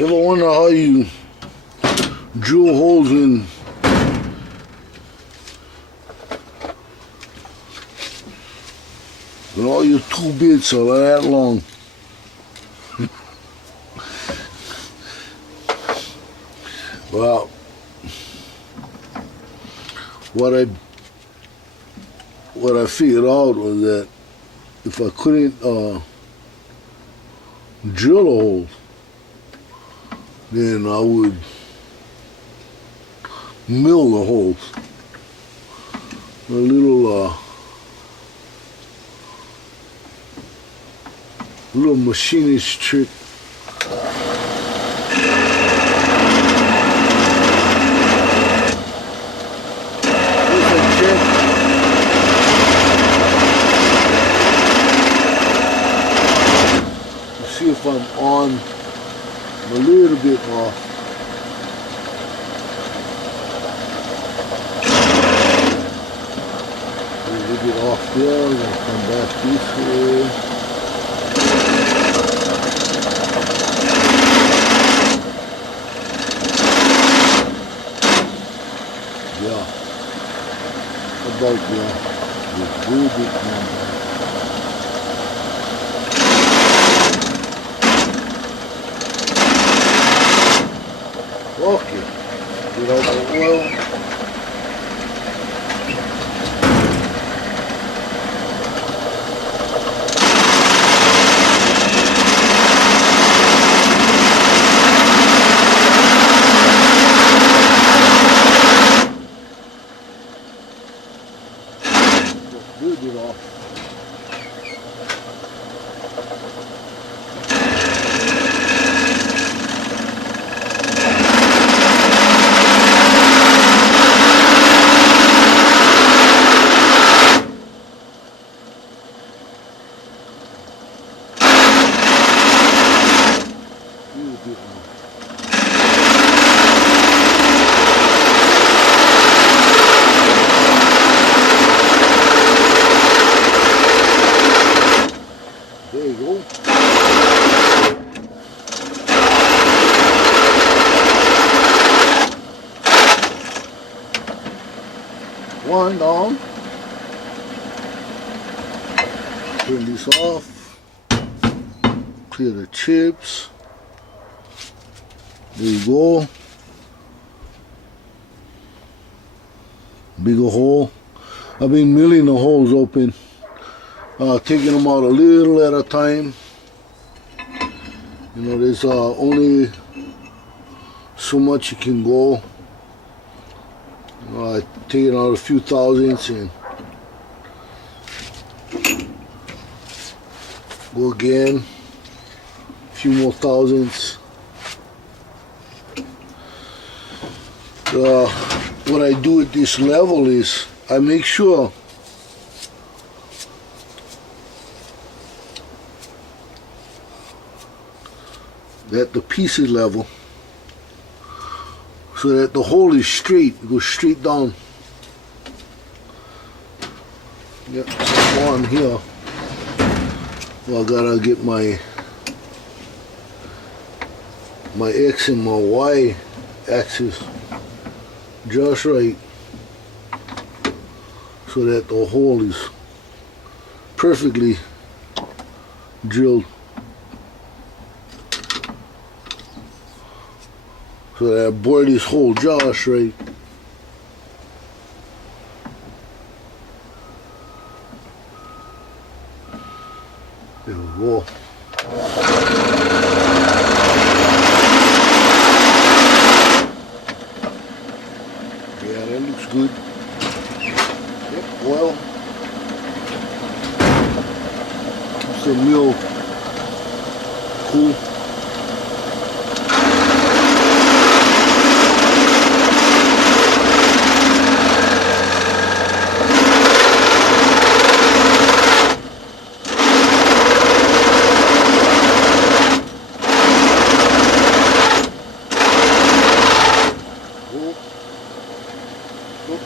Ever wonder how you drill holes in when all your two bits are that long? Well, what I figured out was that if I couldn't drill a hole, then I would mill the holes. A little machinist trick. See if I'm on a little bit off. A little bit off there, I'm gonna come back this way. Yeah. About there. A little bit more. Okay, get all the oil. A little bit off. There you go. One down. Turn this off. Clear the chips. There you go. Bigger hole. I've been milling the holes open. Taking them out a little at a time. You know, there's only so much you can go. Taking out a few thousandths and go again. A few more thousandths. What I do at this level is I make sure that the piece is level so that the hole is straight, it goes straight down. Yep, so on here. Well, I gotta get my X and my Y axis just right so that the hole is perfectly drilled. So that I bore this hole just right. There we go. Yeah, that looks good. Yep, well, keeps the mill cool.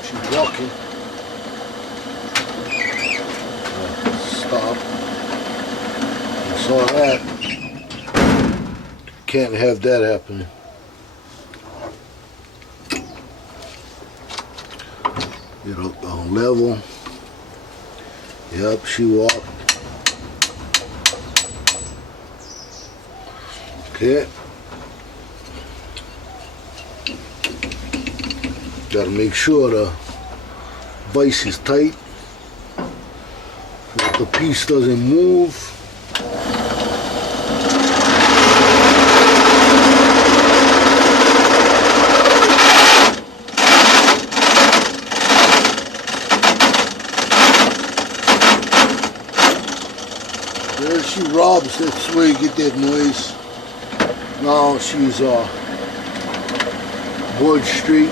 She's walking. Stop. I saw that. can't have that happening. Get up on level. Yep, she walked. Okay. Gotta make sure the vise is tight, that the piece doesn't move. There she robs, that's where you get that noise. Now she's board straight.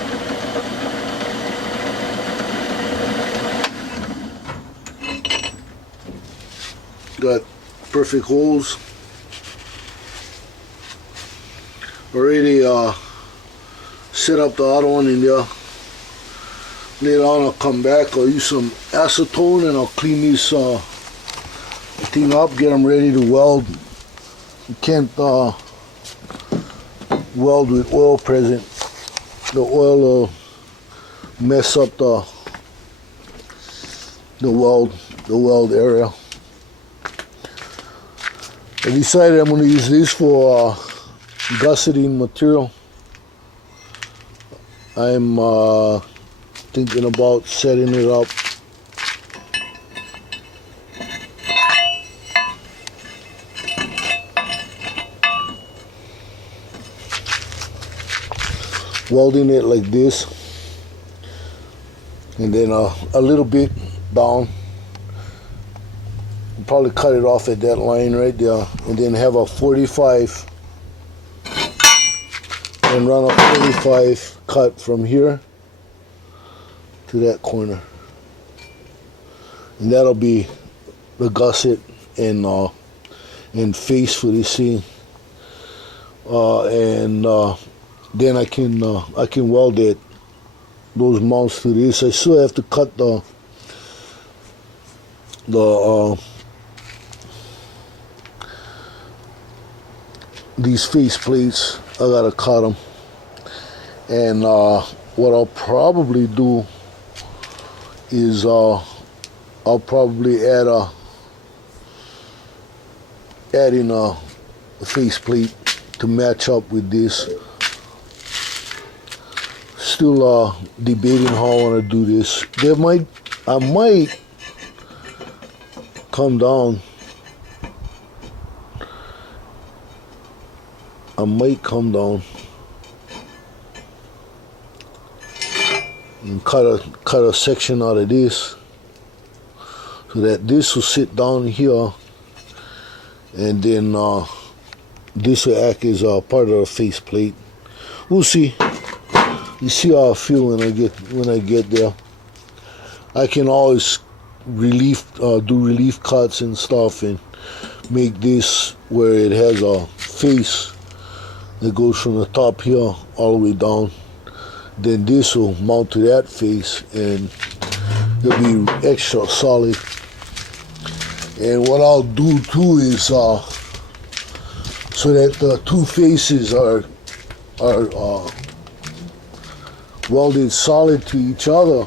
Got perfect holes. Already set up the other one in there. Later on I'll come back, I'll use some acetone and I'll clean this thing up, get them ready to weld. You can't weld with oil present. The oil will mess up the weld area. I decided I'm going to use this for gusseting material. I'm thinking about setting it up. Welding it like this, and then a little bit down. Probably cut it off at that line right there, and then have a 45 and run a 45 cut from here to that corner, and that'll be the gusset and face for this thing. Then I can weld it, those mounts to this. I still have to cut these face plates. I gotta cut them, and what I'll probably do is I'll probably add in a face plate to match up with this. Still debating how I want to do this. I might come down. And cut a section out of this, so that this will sit down here, and then this will act as part of the face plate. We'll see. You see how I feel when I get there. I can always do relief cuts and stuff, and make this where it has a face that goes from the top here all the way down. Then this will mount to that face, and it'll be extra solid. And what I'll do too is so that the two faces are welded solid to each other.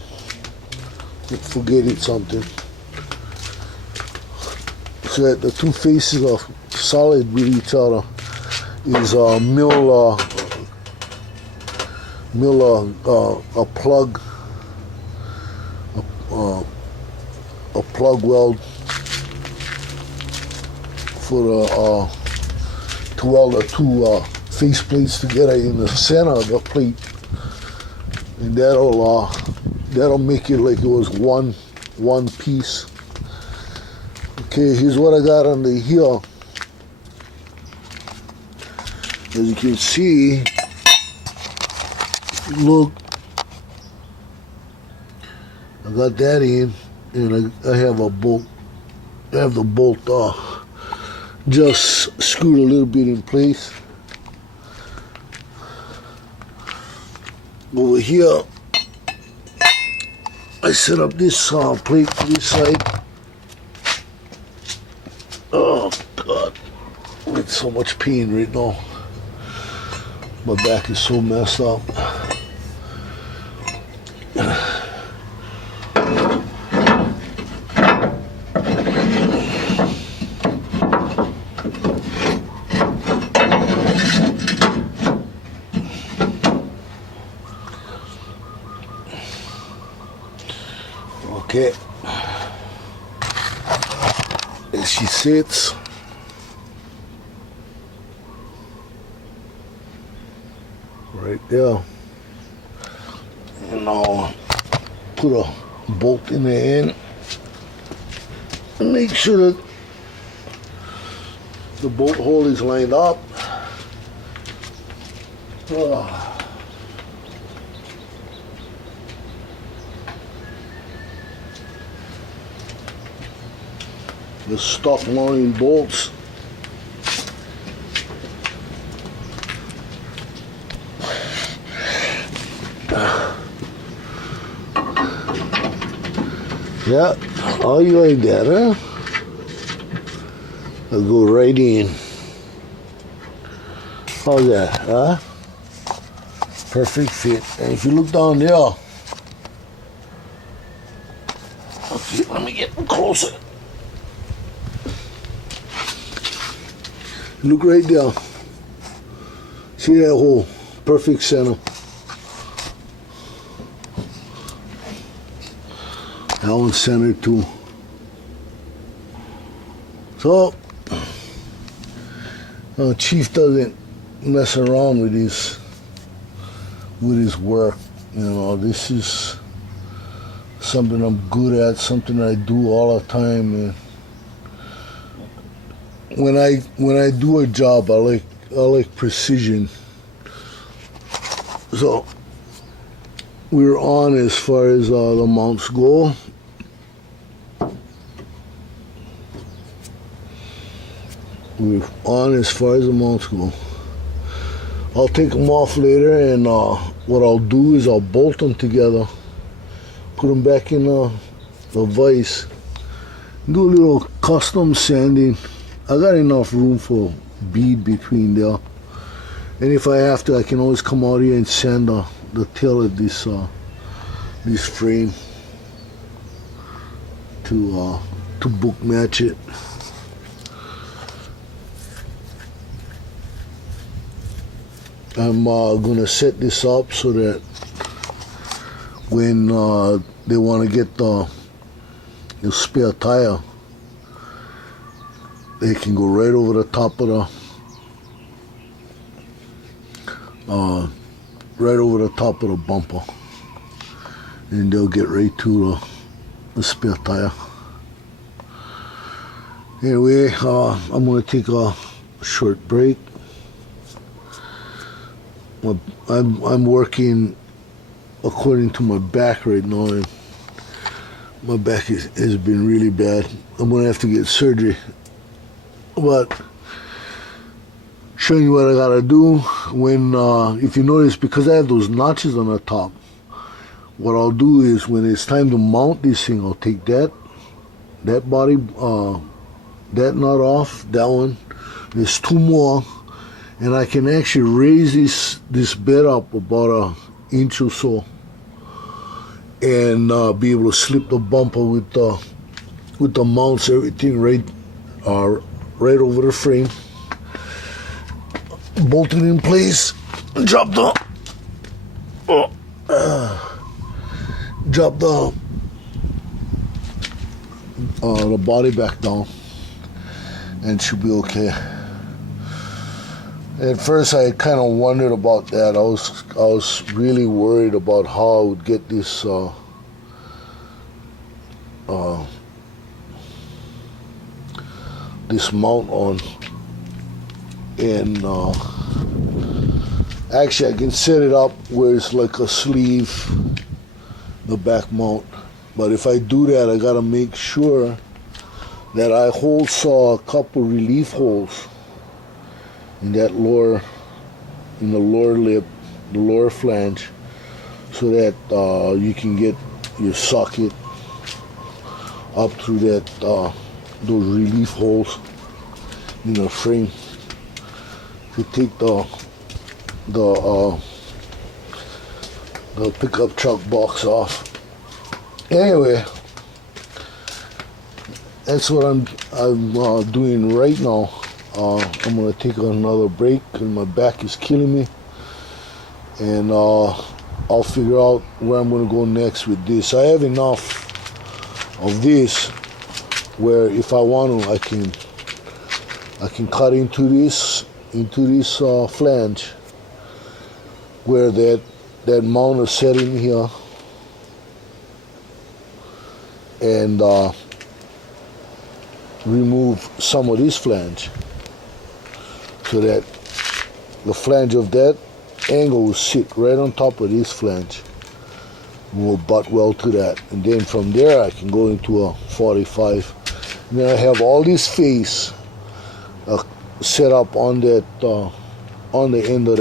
Forgetting something. So that the two faces are solid with each other is mill a plug weld for to weld the two face plates together in the center of the plate, and that'll make it like it was one piece. Okay, here's what I got under here. As you can see, look, I got that in, and I have a bolt. I have the bolt just screwed a little bit in place. Over here, I set up this plate to this side. Oh God, I'm in so much pain right now. My back is so messed up. Okay. As she sits. Right there. And I'll put a bolt in the end and make sure that the bolt hole is lined up. The stock mounting bolts. Yeah, all you like that, huh? I'll go right in. How's that, huh? Perfect fit. And if you look down there, okay, let me get closer. Look right there. See that hole? Perfect center. That one's centered too. So, Chief doesn't mess around with his work. You know, this is something I'm good at, something I do all the time. And when I do a job, I like precision. So we're on as far as the mounts go. We're on as far as the mounts go. I'll take them off later, and what I'll do is I'll bolt them together, put them back in the vise, do a little custom sanding. I got enough room for bead between there, and if I have to, I can always come out here and sand the tail of this frame to book match it. I'm gonna set this up so that when they want to get the spare tire, they can go right over the top of the bumper, and they'll get right to the spare tire. Anyway, I'm gonna take a short break. I'm working according to my back right now, and my back has been really bad. I'm gonna have to get surgery, but showing you what I gotta do when if you notice, because I have those notches on the top, what I'll do is when it's time to mount this thing, I'll take that body that nut off, that one. There's two more, and I can actually raise this bed up about an inch or so, and be able to slip the bumper with the mounts, everything right over the frame, bolt it in place, drop the body back down, and should be okay. At first, I kind of wondered about that. I was really worried about how I would get this this mount on, and actually I can set it up where it's like a sleeve, the back mount. But if I do that, I gotta make sure that I hole saw a couple relief holes in the lower lip, the lower flange, so that you can get your socket up through that those relief holes in the frame to take the the pickup truck box off. Anyway, that's what I'm doing right now. I'm gonna take another break because my back is killing me, and I'll figure out where I'm gonna go next with this. I have enough of this where if I want to, I can cut into this flange where that mount is set in here, and remove some of this flange so that the flange of that angle will sit right on top of this flange and will butt well to that. And then from there I can go into a 45. And then I have all this face set up on that on the end of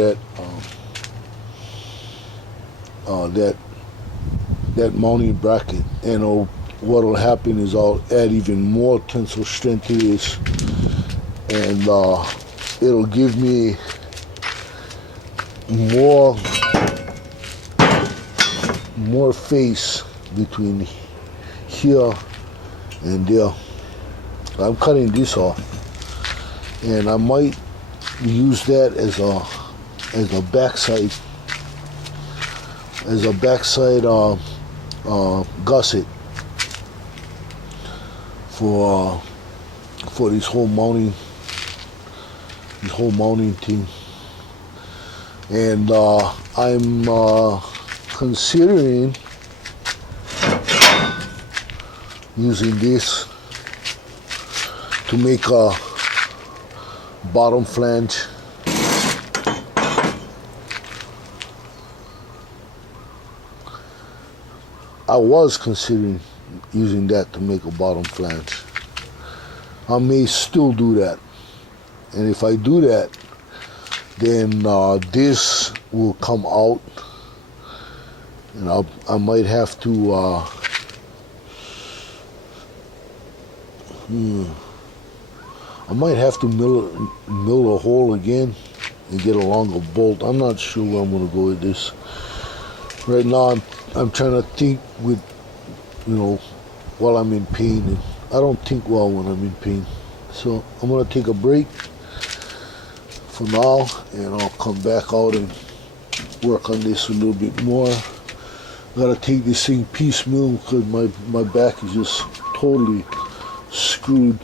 that mounting bracket. And what will happen is I'll add even more tensile strength to this, and it'll give me more face between here and there. I'm cutting this off, and I might use that as a backside gusset for this whole mounting thing. And I'm considering using this to make a bottom flange. I was considering using that to make a bottom flange. I may still do that, and if I do that, then this will come out, and I might have to mill a hole again and get a longer bolt. I'm not sure where I'm going to go with this. Right now I'm trying to think with, while I'm in pain, and I don't think well when I'm in pain. So I'm going to take a break for now, and I'll come back out and work on this a little bit more. I gotta take this thing piecemeal because my back is just totally screwed.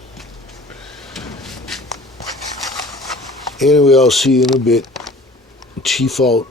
Anyway, I'll see you in a bit. Chief out.